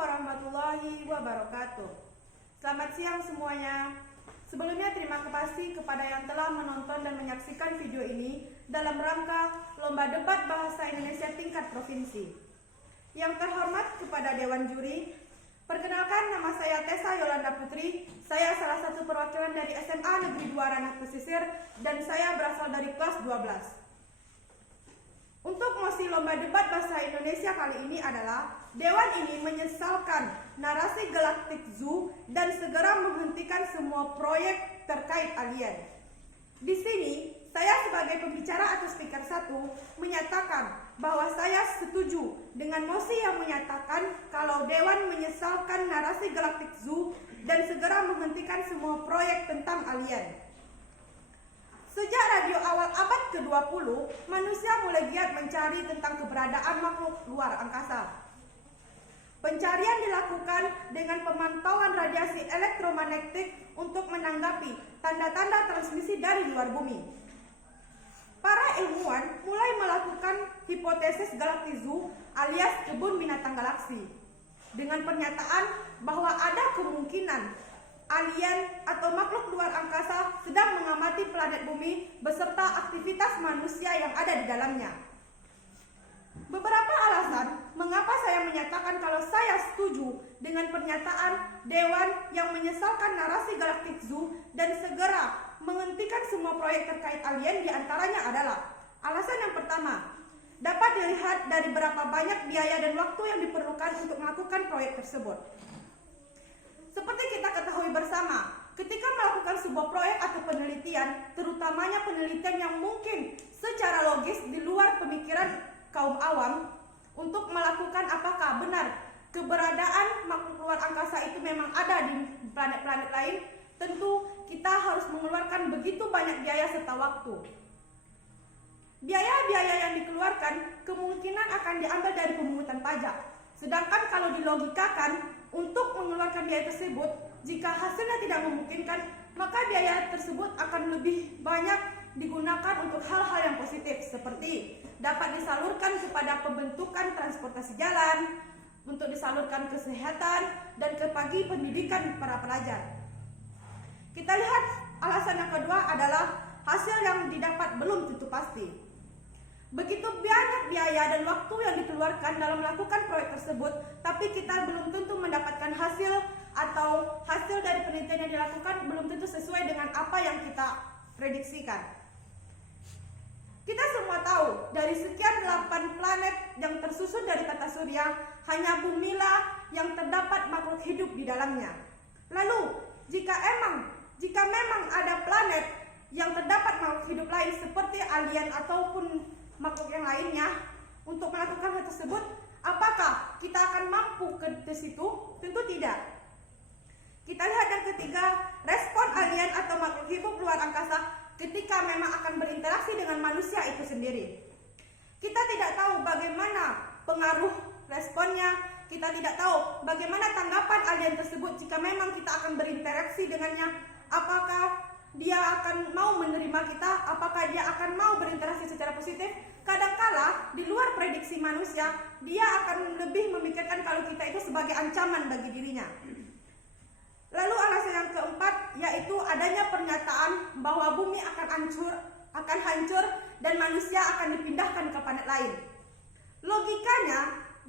warahmatullahi wabarakatuh. Selamat siang semuanya. Sebelumnya terima kasih kepada yang telah menonton dan menyaksikan video ini dalam rangka Lomba Debat Bahasa Indonesia tingkat provinsi. Yang terhormat kepada Dewan Juri, perkenalkan nama saya Tessa Yolanda Putri. Saya salah satu perwakilan dari SMA Negeri 2 Ranah Pesisir dan saya berasal dari kelas 12. Untuk mosi Lomba Debat Bahasa Indonesia kali ini adalah Dewan ini menyesalkan narasi Galactic Zoo dan segera menghentikan semua proyek terkait alien. Di sini, saya sebagai pembicara atau speaker 1 menyatakan bahwa saya setuju dengan mosi yang menyatakan kalau Dewan menyesalkan narasi Galactic Zoo dan segera menghentikan semua proyek tentang alien. Sejak radio awal abad ke-20, manusia mulai giat mencari tentang keberadaan makhluk luar angkasa. Pencarian dilakukan dengan pemantauan radiasi elektromagnetik untuk menanggapi tanda-tanda transmisi dari luar bumi. Para ilmuwan mulai melakukan hipotesis Galactic Zoo alias kebun binatang galaksi dengan pernyataan bahwa ada kemungkinan alien atau makhluk luar angkasa sedang mengamati planet bumi beserta aktivitas manusia yang ada di dalamnya. Beberapa alasan mengapa saya menyatakan kalau saya setuju dengan pernyataan Dewan yang menyesalkan narasi Galactic Zoo dan segera menghentikan semua proyek terkait alien diantaranya adalah: alasan yang pertama, dapat dilihat dari berapa banyak biaya dan waktu yang diperlukan untuk melakukan proyek tersebut. Seperti kita ketahui bersama, ketika melakukan sebuah proyek atau penelitian, terutamanya penelitian yang mungkin secara logis di luar pemikiran kaum awam, untuk melakukan apakah benar keberadaan makhluk luar angkasa itu memang ada di planet-planet lain, tentu kita harus mengeluarkan begitu banyak biaya serta waktu. Biaya-biaya yang dikeluarkan kemungkinan akan diambil dari pemungutan pajak. Sedangkan kalau dilogikakan, untuk mengeluarkan biaya tersebut, jika hasilnya tidak memungkinkan, maka biaya tersebut akan lebih banyak digunakan untuk hal-hal yang positif, seperti dapat disalurkan kepada pembentukan transportasi jalan, untuk disalurkan kesehatan, dan kepada pendidikan para pelajar. Kita lihat alasan yang kedua adalah hasil yang didapat belum tentu pasti. Begitu banyak biaya dan waktu yang dikeluarkan dalam melakukan proyek tersebut, tapi kita belum tentu mendapatkan hasil atau hasil dari penelitian yang dilakukan belum tentu sesuai dengan apa yang kita prediksikan. Kita semua tahu, dari sekian 8 planet yang tersusun dari tata surya, hanya bumilah yang terdapat makhluk hidup di dalamnya. Lalu, jika memang ada planet yang terdapat makhluk hidup lain seperti alien ataupun makhluk yang lainnya, untuk melakukan hal tersebut, apakah kita akan mampu ke situ? Tentu tidak. Kita lihat yang ketiga, respon alien atau makhluk hidup luar angkasa ketika memang akan berinteraksi dengan manusia itu sendiri. Kita tidak tahu bagaimana pengaruh responnya, kita tidak tahu bagaimana tanggapan alien tersebut jika memang kita akan berinteraksi dengannya. Apakah dia akan mau menerima kita, apakah dia akan mau berinteraksi secara positif. Kadangkala di luar prediksi manusia, dia akan lebih memikirkan kalau kita itu sebagai ancaman bagi dirinya. Lalu alasan yang keempat yaitu adanya pernyataan bahwa bumi akan hancur dan manusia akan dipindahkan ke planet lain. Logikanya,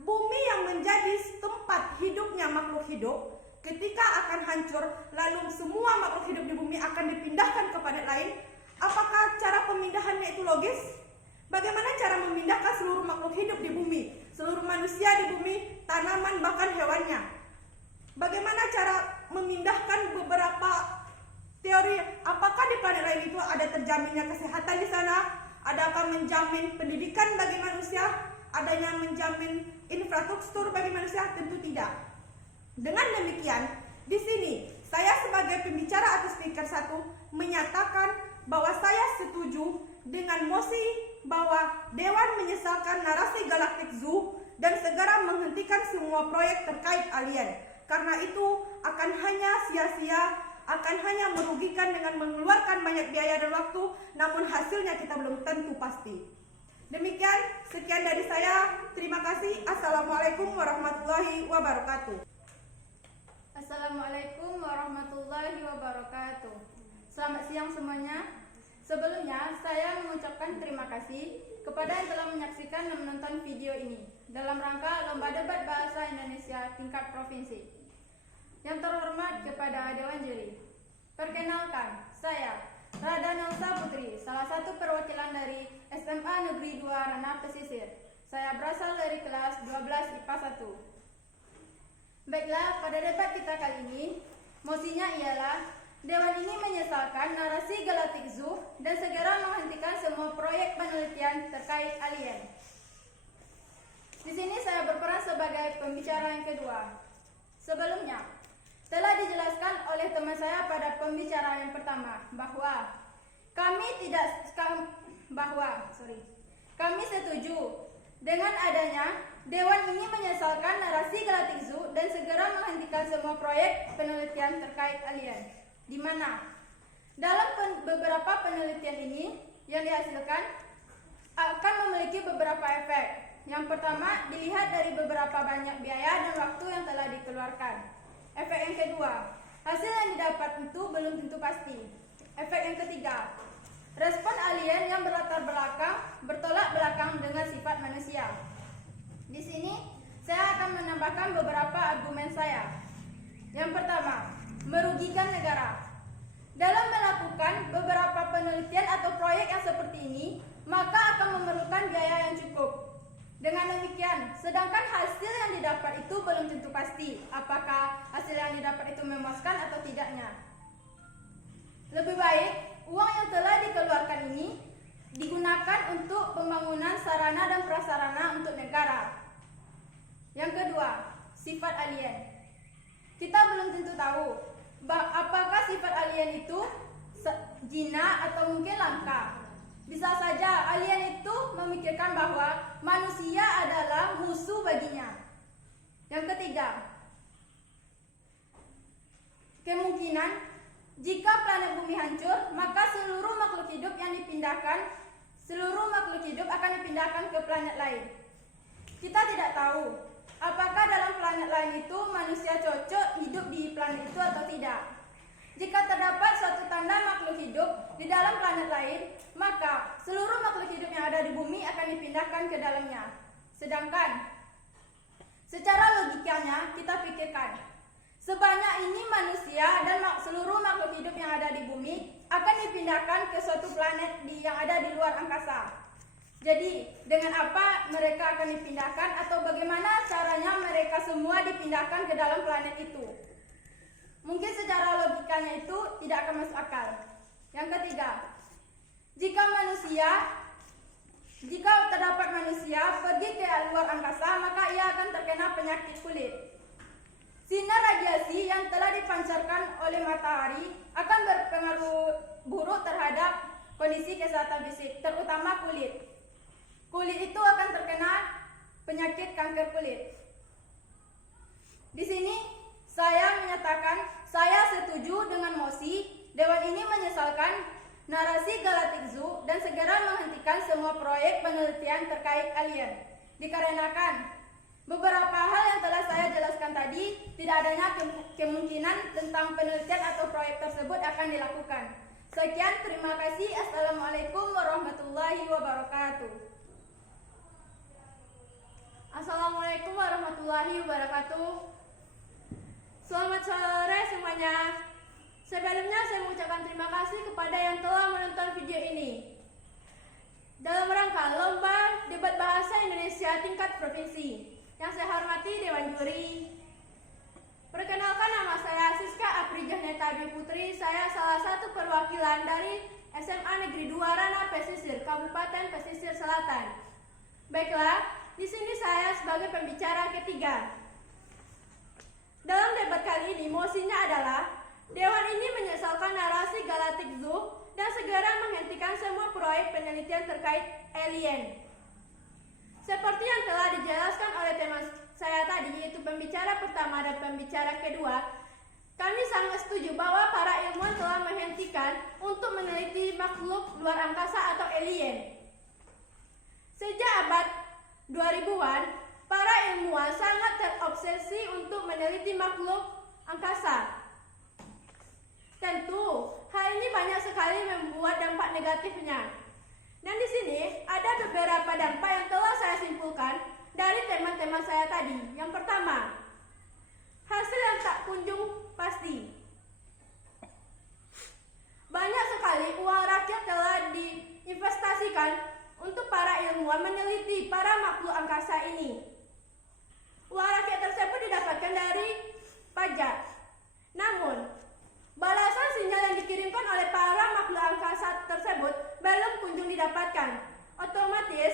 bumi yang menjadi tempat hidupnya makhluk hidup ketika akan hancur, lalu semua makhluk hidup di bumi akan dipindahkan ke planet lain. Apakah cara pemindahannya itu logis? Bagaimana cara memindahkan seluruh makhluk hidup di bumi, seluruh manusia di bumi, tanaman, bahkan hewannya? Bagaimana cara memindahkan beberapa teori? Apakah di planet lain itu ada terjaminnya kesehatan di sana? Adakah menjamin pendidikan bagi manusia? Adanya menjamin infrastruktur bagi manusia? Tentu tidak. Dengan demikian, di sini saya sebagai pembicara atau speaker 1 menyatakan bahwa saya setuju dengan mosi bahwa Dewan menyesalkan narasi Galactic Zoo dan segera menghentikan semua proyek terkait alien. Karena itu akan hanya sia-sia, akan hanya merugikan dengan mengeluarkan banyak biaya dan waktu, namun hasilnya kita belum tentu pasti. Demikian, sekian dari saya. Terima kasih. Assalamualaikum warahmatullahi wabarakatuh. Assalamualaikum warahmatullahi wabarakatuh. Selamat siang semuanya. Sebelumnya, saya mengucapkan terima kasih kepada yang telah menyaksikan dan menonton video ini dalam rangka Lomba Debat Bahasa Indonesia tingkat provinsi. Yang terhormat kepada Dewan Juri. Perkenalkan, saya Rada Nausa Putri, salah satu perwakilan dari SMA Negeri 2 Ranah Pesisir. Saya berasal dari kelas 12 IPA 1. Baiklah, pada debat kita kali ini, mosinya ialah Dewan ini menyesalkan narasi Galactic Zoo dan segera menghentikan semua proyek penelitian terkait alien. Di sini saya berperan sebagai pembicara yang kedua. Sebelumnya, telah dijelaskan oleh teman saya pada pembicara yang pertama bahwa kami setuju dengan adanya Dewan ini menyesalkan narasi Galactic Zoo dan segera menghentikan semua proyek penelitian terkait alien. Di mana dalam beberapa penelitian ini yang dihasilkan akan memiliki beberapa efek. Yang pertama, dilihat dari beberapa banyak biaya dan waktu yang telah dikeluarkan. Efek yang kedua, hasil yang didapat itu belum tentu pasti. Efek yang ketiga, respon alien yang bertolak belakang dengan sifat manusia. Di sini saya akan menambahkan beberapa argumen saya. Yang pertama, merugikan negara. Dalam melakukan beberapa penelitian atau proyek yang seperti ini, maka akan memerlukan biaya yang cukup. Dengan demikian, sedangkan hasil yang didapat itu belum tentu pasti apakah hasil yang didapat itu memuaskan atau tidaknya. Lebih baik, uang yang telah dikeluarkan ini digunakan untuk pembangunan sarana dan prasarana untuk negara. Yang kedua, sifat alien. Kita belum tentu tahu apakah sifat alien itu jinak atau mungkin langka. Bisa saja alien itu memikirkan bahwa manusia adalah musuh baginya. Yang ketiga, kemungkinan jika planet bumi hancur, maka seluruh makhluk hidup akan dipindahkan ke planet lain. Kita tidak tahu apakah dalam planet lain itu manusia cocok hidup di planet itu atau tidak. Jika terdapat suatu tanda makhluk hidup di dalam planet lain, maka seluruh makhluk hidup yang ada di bumi akan dipindahkan ke dalamnya. Sedangkan, secara logikanya kita pikirkan, sebanyak ini manusia dan seluruh makhluk hidup yang ada di bumi akan dipindahkan ke suatu planet yang ada di luar angkasa. Jadi, dengan apa mereka akan dipindahkan atau bagaimana caranya mereka semua dipindahkan ke dalam planet itu? Mungkin secara logikanya itu tidak akan masuk akal. Yang ketiga, jika terdapat manusia pergi ke luar angkasa, maka ia akan terkena penyakit kulit. Sinar radiasi yang telah dipancarkan oleh matahari akan berpengaruh buruk terhadap kondisi kesehatan fisik, terutama kulit. Kulit itu akan terkena penyakit kanker kulit. Di sini saya menyatakan saya setuju dengan mosi Dewan ini menyesalkan narasi Galactic Zoo dan segera menghentikan semua proyek penelitian terkait alien. Dikarenakan beberapa hal yang telah saya jelaskan tadi, tidak adanya kemungkinan tentang penelitian atau proyek tersebut akan dilakukan. Sekian, terima kasih. Assalamualaikum warahmatullahi wabarakatuh. Assalamualaikum warahmatullahi wabarakatuh. Selamat sore semuanya. Sebelumnya saya mengucapkan terima kasih kepada yang telah menonton video ini. Dalam rangka Lomba Debat Bahasa Indonesia tingkat provinsi, yang saya hormati Dewan Juri. Perkenalkan, nama saya Siska Aprijah Dwi Putri. Saya salah satu perwakilan dari SMA Negeri 2 Ranah Pesisir, Kabupaten Pesisir Selatan. Baiklah, di sini saya sebagai pembicara ketiga. Dalam debat kali ini, mosinya adalah Dewan ini menyesalkan narasi Galactic Zoo dan segera menghentikan semua proyek penelitian terkait alien. Seperti yang telah dijelaskan oleh teman saya tadi, yaitu pembicara pertama dan pembicara kedua, kami sangat setuju bahwa para ilmuwan telah menghentikan untuk meneliti makhluk luar angkasa atau alien. Sejak abad 2000-an, para ilmuwan sangat terobsesi untuk meneliti makhluk angkasa. Tentu, hal ini banyak sekali membuat dampak negatifnya. Dan di sini ada beberapa dampak yang telah saya simpulkan dari tema-tema saya tadi. Yang pertama, hasil yang tak kunjung pasti. Banyak sekali uang rakyat telah diinvestasikan untuk para ilmuwan meneliti para makhluk angkasa ini. Uang rakyat tersebut didapatkan dari pajak. Namun, balasan sinyal yang dikirimkan oleh para makhluk angkasa tersebut belum kunjung didapatkan. Otomatis,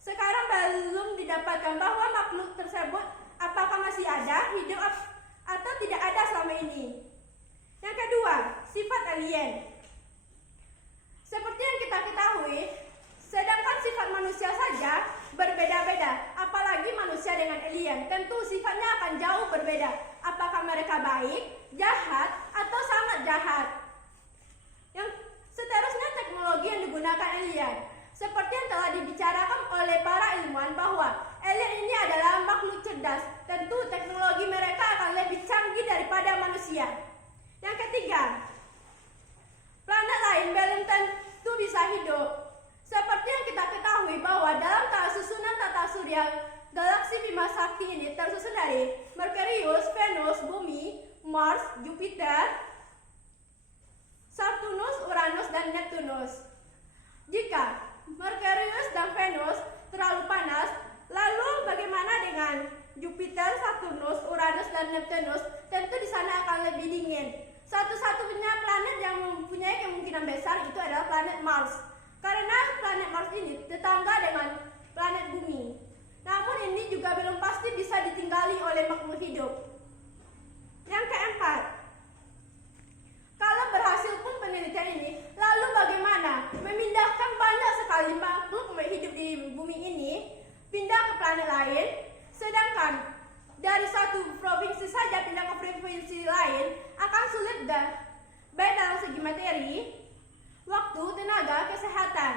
sekarang belum didapatkan bahwa makhluk tersebut apakah masih ada, hidup, atau tidak ada selama ini. Yang kedua, sifat alien. Seperti yang kita ketahui, sedangkan sifat manusia saja berbeda-beda, apalagi manusia dengan alien. Tentu sifatnya akan jauh berbeda. Apakah mereka baik, jahat, atau sangat jahat? Yang seterusnya, teknologi yang digunakan alien. Seperti yang telah dibicarakan oleh para ilmuwan bahwa alien ini adalah makhluk cerdas. Tentu teknologi mereka akan lebih canggih daripada manusia. Yang ketiga, planet lain belum tentu bisa hidup. Seperti yang kita ketahui bahwa dalam susunan tata surya galaksi Bima Sakti ini tersusun dari Merkurius, Venus, Bumi, Mars, Jupiter, Saturnus, Uranus, dan Neptunus. Jika Merkurius dan Venus terlalu panas, lalu bagaimana dengan Jupiter, Saturnus, Uranus, dan Neptunus? Tentu di sana akan lebih dingin. Satu-satunya planet yang mempunyai kemungkinan besar itu adalah planet Mars. Karena planet Mars ini tetangga dengan planet Bumi. Namun ini juga belum pasti bisa ditinggali oleh makhluk hidup. Yang keempat, kalau berhasil pun penelitian ini, lalu bagaimana memindahkan banyak sekali makhluk hidup di bumi ini pindah ke planet lain, sedangkan dari satu provinsi saja pindah ke provinsi lain akan sulit dan baik dalam segi materi, waktu, tenaga, kesehatan.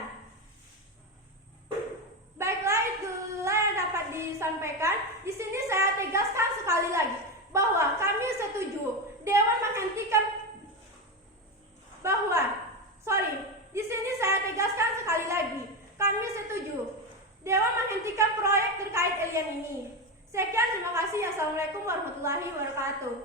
Baiklah, itulah yang dapat disampaikan. Di sini saya tegaskan sekali lagi bahwa kami setuju Dewan menghentikan di sini saya tegaskan sekali lagi, kami setuju Dewan menghentikan proyek terkait alien ini. Sekian, terima kasih. Assalamualaikum warahmatullahi wabarakatuh.